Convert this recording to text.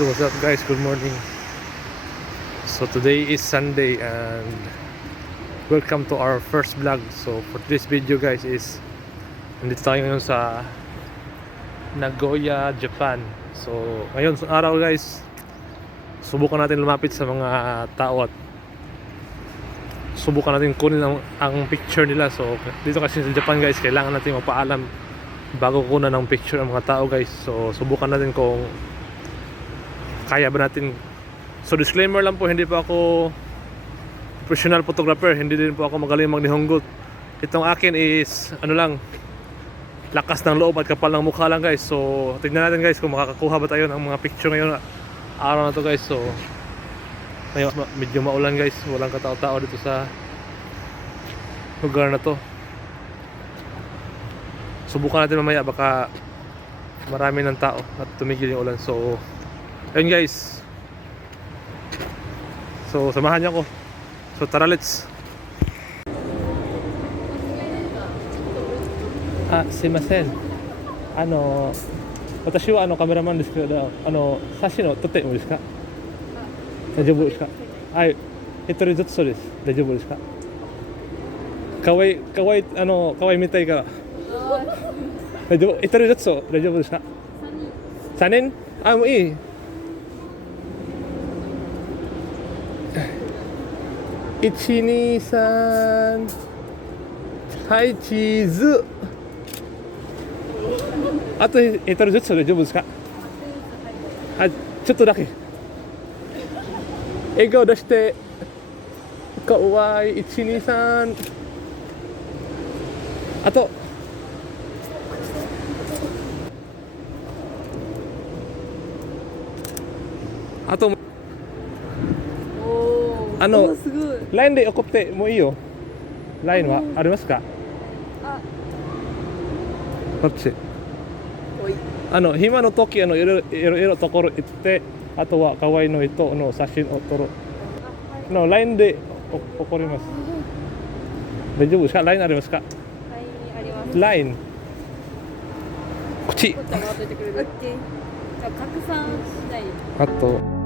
So what's up guys, good morning. So today is Sunday and welcome to our first vlog. So for this video guys is nandito tayo ngayon sa Nagoya, Japan. So ngayon sa araw guys, subukan natin lumapit sa mga tao at subukan natin kunin ang picture nila. So dito kasi sa Japan guys, kailangan natin mapaalam bago kunan ng picture ng mga tao guys. So subukan natin kung kaya ba natin. So disclaimer lang po, hindi po ako professional photographer, hindi din po ako magaling magnihonggot. Itong akin is ano lang, lakas ng loob at kapal ng mukha lang guys. So tignan natin guys kung makakakuha ba tayo ng mga picture ngayon araw na to guys. So ngayon medyo maulan guys, walang katao-tao dito sa lugar na to. Subukan natin mamaya, baka marami ng tao at tumigil yung ulan. So ayun guys, so samahan niyo ako. So tara, let's. Sumimasen. Watashi wa cameraman desu kedo, sashi no totte mo desu ka? Daijoubu desu ka? Hai, hitori zutsu desu. Daijoubu desu ka? Kawai mitai ka? Daijoubu, hitori zutsu daijoubu desu ka? 3人? もういい。1、2、3。はい、チーズ。あと1人ずつ大丈夫ですか？ちょっとだけ。笑顔出して。かわいい。1、2、3。あと。あと、すごい。LINE で送ってもいいよ。LINE はありますか？こっち。暇の時いろいろところ行って、あとは可愛いの人の写真を撮る。LINE で送ります。大丈夫ですか？ LINE ありますか？ あります。LINE。こっち。オッケー。じゃあ拡散しない。あと。